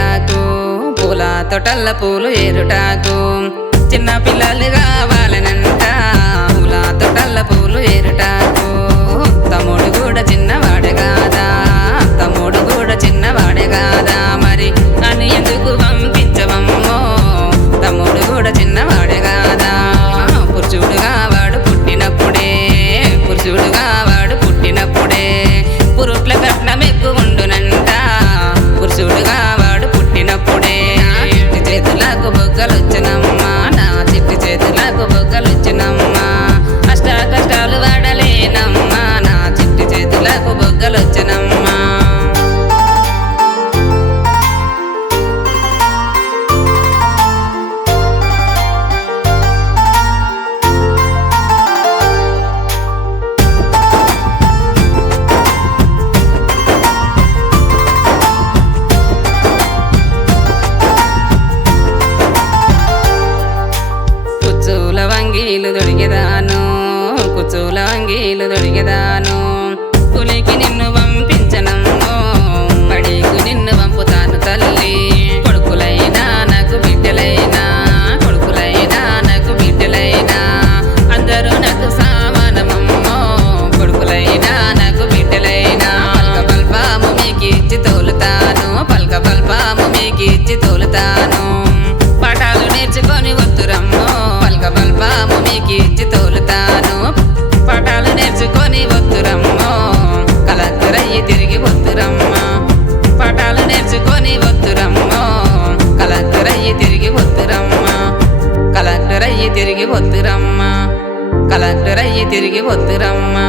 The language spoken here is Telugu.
ఏరుటాకు పూల తోటల్ల పూలు ఏరుటాకు చిన్న పిల్లలు కావాలనంట పూల తోటల్ల పూలు ఏరుటాకు తమ్ముడు కూడా చిన్నవాడే కాదా తమ్ముడు కూడా చిన్నవాడే కాదా మరి అని ఎందుకు పంపించవమ్మో తమ్ముడు కూడా చిన్నవాడే కాదా పురుషుడుగా వాడు పుట్టినప్పుడే పురుషుడుగా వాడు పుట్టినప్పుడే పురుట్ల కట్నం ఎక్కువ ఉండునంట పురుషుడుగా వాడు పుట్టినప్పుడే చిట్టి చేతులకు బొగ్గలొచ్చినమ్మా నా చిట్టి చేతులకు బొగ్గలొచ్చినమ్మా అష్ట కష్టాలు వాడలేనమ్మా నా చిట్టి చేతులకు బొగ్గలొచ్చినమ్మా కుచ్చుల వంగీలు దొడిగేదాను కుచ్చుల వంగీలు దొడిగేదాను పులికి నిన్ను పంపించనమ్మో బడికు నిన్ను పంపుతాను తల్లి కొడుకులైనా నాకు బిడ్డలైనా కొడుకులైనా నాకు బిడ్డలైనా అందరూ నాకు సమానమమ్మో కొడుకులైనా నాకు బిడ్డలైనా పల్క పల్పాము మీకిచ్చి తోలుతాను పల్క పల్పాము మీకిచ్చి తోలుతాను పాఠాలు నేర్చుకొని వద్దురమ్మో పల్క పల్పాము మీకిచ్చి తోలుతాను పాఠాలు నేర్చుకొని వద్దురమ్మో కలెక్టర్ అయ్యి తిరిగి వద్దురమ్మా పాఠాలు నేర్చుకొని వద్దురమ్మో కలెక్టర్ అయ్యి తిరిగి వద్దురమ్మా కలెక్టర్ అయ్యి తిరిగి వద్దురమ్మా కలెక్టర్ అయ్యి తిరిగి వద్దురమ్మా